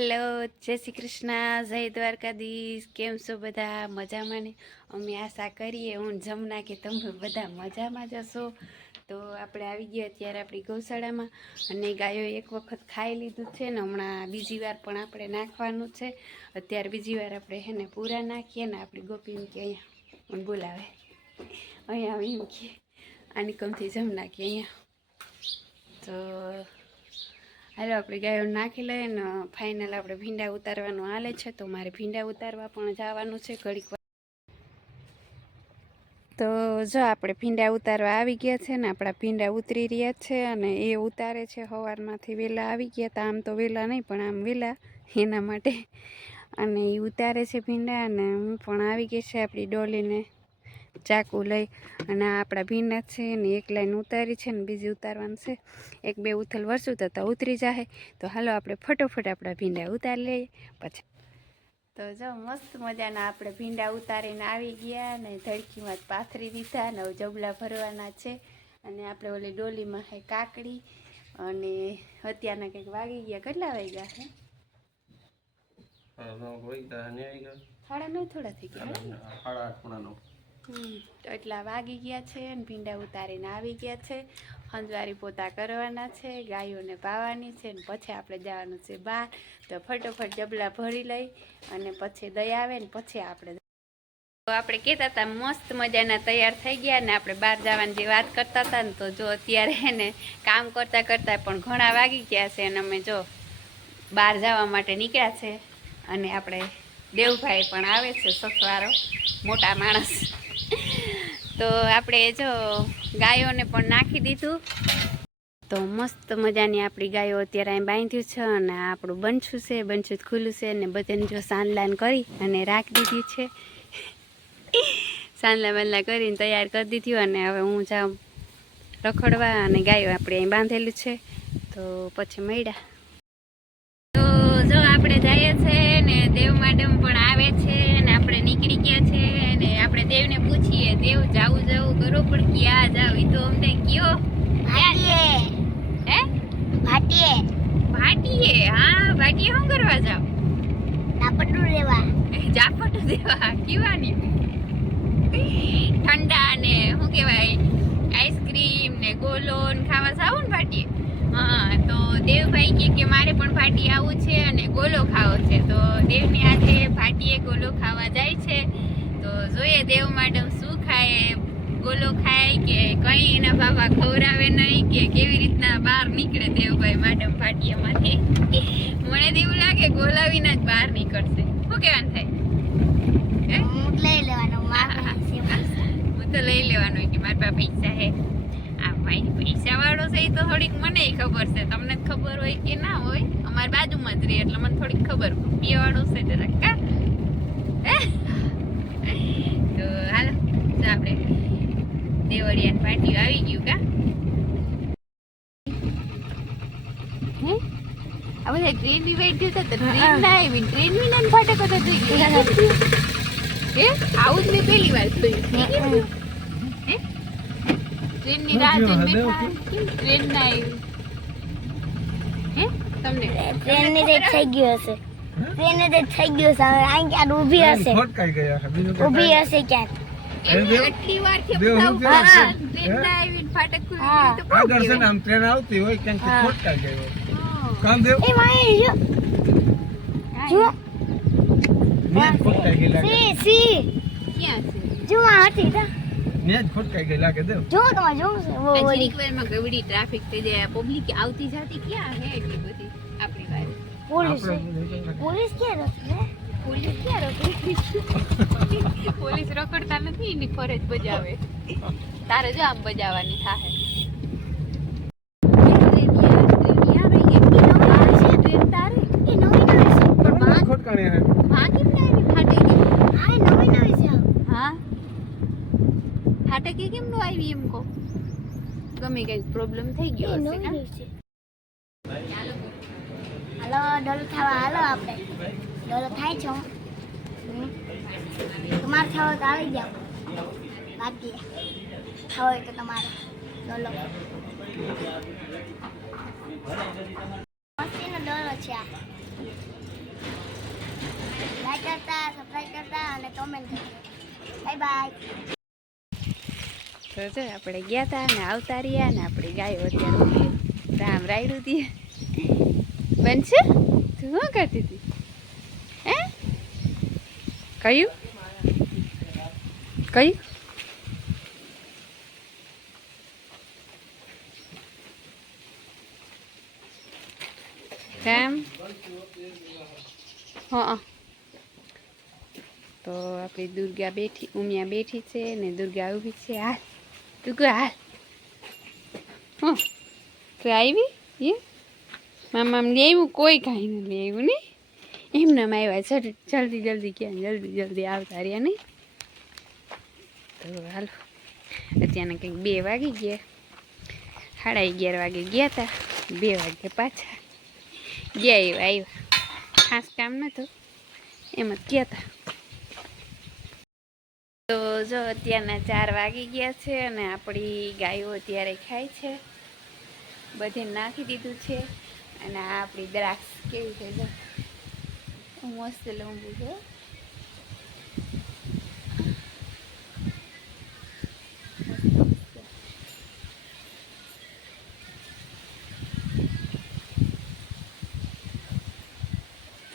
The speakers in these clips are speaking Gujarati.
હેલો, જય શ્રી કૃષ્ણ, જય દ્વારકાધીશ, કેમ છો બધા? મજામાં ને? અમે આશા કરીએ, હું જમના કે તમે બધા મજામાં જશો તો આપણે આવી ગયા અત્યારે આપણી ગૌશાળામાં અને ગાયો એક વખત ખાઈ લીધું છે ને હમણાં બીજી વાર પણ આપણે નાખવાનું છે. અત્યારે બીજી વાર આપણે હેને પૂરા નાખીએ ને આપણી ગોપી એમ કે અહીંયા બોલાવે. અહીંયા એમ કે, આની કમથી જમ નાખીએ અહીંયા. તો હાલો, આપણે ગાયો નાખી લઈએ ને ફાઇનલ આપણે ભીંડા ઉતારવાનું હાલે છે, તો મારે ભીંડા ઉતારવા પણ જવાનું છે ઘડીક. તો જો, આપણે ભીંડા ઉતારવા આવી ગયા છે ને, આપણા ભીંડા ઉતરી રહ્યા છે અને એ ઉતારે છે સવારમાંથી વહેલા આવી ગયા હતા આમ તો વહેલા નહીં, પણ આમ વહેલા એના માટે અને એ ઉતારે છે ભીંડા અને હું પણ આવી ગઈ છે આપણી ડોલીને ચાકુ લઈ અને આપણા ભીંડા છે ને એક લાઈન ઉતારી છે ને બીજી ઉતારવાનું છે. એક બે ઉથલ વરસું તો ઉતરી જાય તો હાલો આપણે ફટોફટ આપણા ભીંડા ઉતારી લઈએ પછી. તો જો મસ્ત મજાના આપણે ભીંડા ઉતારીને આવી ગયા ને ધડકીમાં પાથરી દીધા ને જબલા ભરવાના છે. અને આપણે ઓલી ડોલીમાં હે કાકડી અને અત્યારના કંઈક વાગી ગયા. કેટલા વાગ્યા છે સાડા નવ થોડા થઈ ગયા. હે? તો એટલા વાગી ગયા છે અને ભીંડા ઉતારીને આવી ગયા છે. હંજવારી પોતા કરવાના છે, ગાયોને પાવાની છે ને પછી આપણે જવાનું છે બહાર. તો ફટોફટ ડબલા ભરી લઈ અને પછી દઈ આવે ને પછી આપણે તો આપણે કહેતા હતા, મસ્ત મજાના તૈયાર થઈ ગયા ને આપણે બહાર જવાની જે વાત કરતા હતા ને તો જો અત્યારે એને કામ કરતાં કરતાં પણ ઘણા વાગી ગયા છે અને અમે જો બહાર જવા માટે નીકળ્યા છે. અને આપણે દેવભાઈ પણ આવે છે સસવારો, મોટા માણસ. તો આપણે જો ગાયોને પણ નાખી દીધું. તો મસ્ત મજાની આપણી ગાયો અત્યારે અહીં બાંધ્યું છે અને આપણું બનશું છે. બનશું ખુલ્લું છે ને બધાને જો સાનલાન કરી અને રાખી દીધી છે. સાનલા બાનલા કરીને તૈયાર કરી દીધી અને હવે હું જાઉં રખડવા અને ગાયો આપણે અહીં બાંધેલું છે. તો પછી મળ્યા. પૂછીએ દેવ જાવું જાવું કરો પણ ક્યાં જાવ? એ તો અમને કયો. ભાટીએ. હે? ભાટીએ. ભાટીએ? હા ભાટીએ શું કરવા જાવ? જાપટું રેવા જાપટું દેવા? કીવાની. ઠંડા ને શું કહેવાય? આઈસ્ક્રીમ ને ગોલો ને ખાવા જાવ ને ભાટીએ? હા તો દેવભાઈ કે મારે પણ ભાટી આવવું છે અને ગોલો ખાવો છે. તો દેવને આજે ભાટીએ ગોલો ખાવા જાય છે તો જોઈએ દેવ મેડમ શું ખાય ગોલો ખાય કે કઈ એના બાબા ખવડાવે નહીં કે કેવી રીતના બહાર નીકળે દેવભાઈ મેડમ ભાટિયામાંથી. મને તો એવું લાગે ગોલા વિના જ બહાર નીકળશે. શું કહેવાનું થાય? હું? લઈ લેવાનો હા, તો લઈ લેવાનું કે મારા પાસે પૈસા હે. આ ભાઈ પૈસા વાળો છે એ તો થોડીક મને ખબર છે. તમને ખબર હોય કે ના હોય? અમારી બાજુમાં જ રહે એટલે મને થોડીક ખબર. પીવા વાળો છે જરાક. કા હે? તો હાલો તો આપણે દેવળિયાની પાર્ટી આવી ગયું કા? હે? આ બધા ટ્રેનની વેઇટ જોતા તો ટ્રેન ના આવી. ટ્રેનની ના ફાટક હતો થઈ ગયો. હે આવું જ મેં પહેલી વાર જોયું. ટ્રેન ટ્રેનની રાહ જોઈને બેઠા. ટ્રેન ના આવી. હે? તમને? ટ્રેન ને તે થઈ ગયું હશે. ટ્રેનની તે થઈ ગયું હશે. હવે અહીં ક્યાં ઊભી હશે. ઊભી હશે ક્યાંક. આટલી વારથી દેવ બધા હું ઊભા કેવા હતા. છે? ટ્રેન ના આવી ને ફાટક ખુલી હા. ગયું તો બહુ આગળ છે ને કહેવાય. આમ ટ્રેન આવતી હોય ક્યાંકથી હા. ફટકાઈ ગયો હા. કામ દેવ? એ ભાઈ જો. હા, જો ને જ ફટકાઈ ગઈ લાગે. C C. ક્યાં છે? જો આ હતી તા. ને જ ફટકાઈ ગઈ લાગે દેવ. જો તમારે જો છે. વો આ વો જરીક વારમાં ગવડી ટ્રાફિક થઈ જાય પબ્લિક આવતી જાતી ક્યાં હે એટલી બધી આપણી વાર પોલીસ છે. આપણે પોલીસ ક્યાં રસ્તે પોલીસ ક્યાં પોલીસ રખડતા નથી, એની ફરજ બજાવે. તારે જો આમ બજાવવાની થાય ટ્રેન તારે એ નવી નવી છે પણ માં ફટકાણી હે? માં કેમ ના આવી ફાટે કે કેમ નો આવી એમ કો ગમે કંઈક પ્રોબ્લેમ થઈ ગયો હશે છે. હાલો, ડોલ ખાવા હાલો આપણે. ડોલ થાય છો. તમારે થવો તો આવી જાઓ. બાકી થવો હોય તો તમારે. ડોલો મસ્તીનો ડોલો છે આ. કરતા સબસ્ક્રાઈબ કરતા અને કોમેન્ટ કરતા. બાય બાય તો આપણે ગયા હતા ને આવતા રહ્યા ને આપણી ગાયો અત્યારે રામ રાયડું દી બનશે? તું શું કરતી હતી? કયું કયું રામ હા. તો આપણી દુર્ગા બેઠી, ઉમિયા બેઠી છે ને દુર્ગા ઊભી છે. હાલ. દુર્ગા હાલ. હં. તું આવી? એ મામા આમ લેવું કોઈ કાંઈ ન લેવું ને? એમને આવ્યા છે જલ્દી જલ્દી ક્યાં જલ્દી જલ્દી આવતા રહ્યા નહીં. તો હાલો, અત્યારના કંઈક બે વાગી ગયા. સાડા અગિયાર વાગે ગયા હતા બે વાગે પાછા ગયા એવા આવ્યા. ખાસ કામ નહોતું, એમ જ ગયા હતા તો જો અત્યારના ચાર વાગી ગયા છે અને આપણી ગાયો અત્યારે ખાય છે. બધે નાખી દીધું છે અને આ આપણી દ્રાક્ષ કેવી છે જો. મસ્ત લાંબુ તો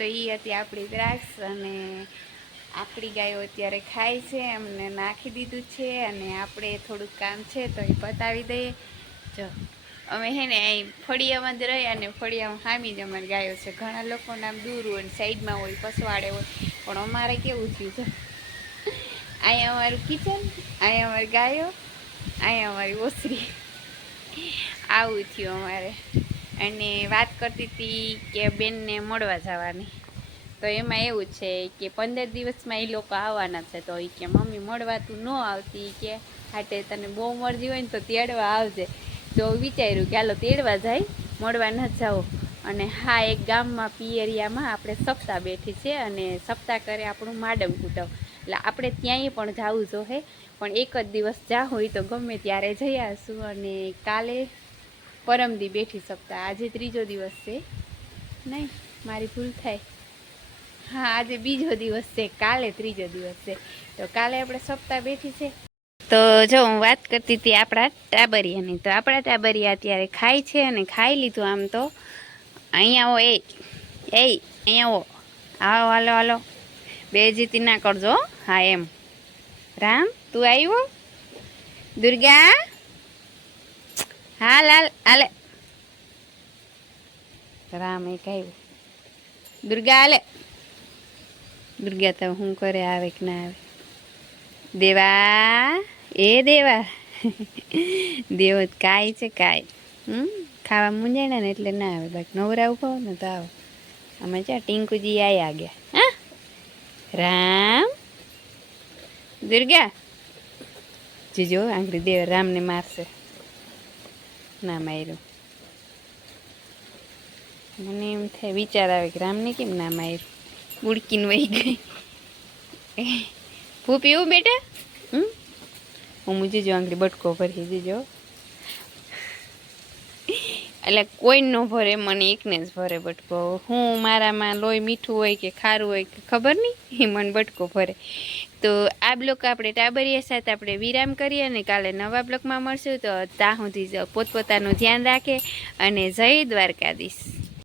એ હતી આપણી દ્રાક્ષ અને આપણી ગાયો અત્યારે ખાય છે એમને નાખી દીધું છે અને આપણે થોડુંક કામ છે તો એ પતાવી દઈએ જો અમે હે ને અહીં ફળિયામાં જ રહ્યા અને ફળિયામાં હામી જ અમારે ગાયો છે. ઘણા લોકોને આમ દૂર હોય ને સાઈડમાં હોય, પસવાડે હોય, પણ અમારે કેવું થયું છે અહીંયા અમારું કિચન, અહીંયા અમારી ગાયો, અહીંયા અમારી ઓસરી. આવું થયું અમારે. અને વાત કરતી હતી કે બેનને મળવા જવાની. તો એમાં એવું છે કે પંદર દિવસમાં એ લોકો આવવાના છે. તો એ કે, મમ્મી, મળવા તું ન આવતી. કે, હાટે તને બહુ મરજી હોય ને તો તેડવા આવજે. તો વિચાર્યું કે હાલો તેડવા જાય, મળવા ન જાઓ. અને હા, એક ગામમાં પિયરિયામાં આપણે સપ્તાહ બેઠી છે અને સપ્તાહ કરે આપણું માડમ કુટવ. એટલે આપણે ત્યાંય પણ જવું જોઈએ પણ એક જ દિવસ જા હોય તો ગમે ત્યારે જઈ આવીશું અને કાલે પરમદી બેઠી સપ્તાહ આજે ત્રીજો દિવસ છે, નહીં, મારી ભૂલ થાય. હા, આજે બીજો દિવસ છે, કાલે ત્રીજો દિવસ છે. તો કાલે આપણે સપ્તાહ બેઠી છે. તો જો હું વાત કરતી હતી આપણા ટાબરિયાની, તો આપણા ટાબરિયા અત્યારે ખાય છે અને ખાઈ લીધું આમ તો. અહીંયા આવો, એ એ અહીંયા આવો. આવો, હાલો હાલો. બે જીતી ના કરજો, હા. એમ. રામ, તું આવ્યો દુર્ગા? હાલ હાલ, હાલે. રામ એ કહ્યું દુર્ગા, હાલે. દુર્ગા તો શું કરે, આવે કે ના આવે? દેવા? એ દેવા. દેવો કાંઈ છે કાંઈ. હમ, ખાવા મૂંઝાણા ને એટલે ના આવે. બાકી નવરા ઊભો ને તો આવે. આમાં ચા ટીંકુજી આયા ગયા હા? રામ. દુર્ગા. જીજો આંગળી દેવ રામને મારશે. ના માર્યું. મને એમ થાય, વિચાર આવે કે રામને કેમ ના માર્યું? બુડકીને વહી ગઈ. ભૂપ એવું બેટા. હમ? હું મૂજીજો આંગળી, બટકો ભરી દીજો. એટલે કોઈ ન ભરે, મને એકને જ ભરે બટકો. હું મારામાં લોહી મીઠું હોય કે ખારું હોય કે ખબર નહીં, એ મને બટકો ભરે. તો આ બ્લોક આપણે ટાબરિયા સાથે આપણે વિરામ કરીએ અને કાલે નવા બ્લોકમાં મળશું. તો ત્યાં સુધી પોતપોતાનું ધ્યાન રાખે અને જય દ્વારકાધીશ.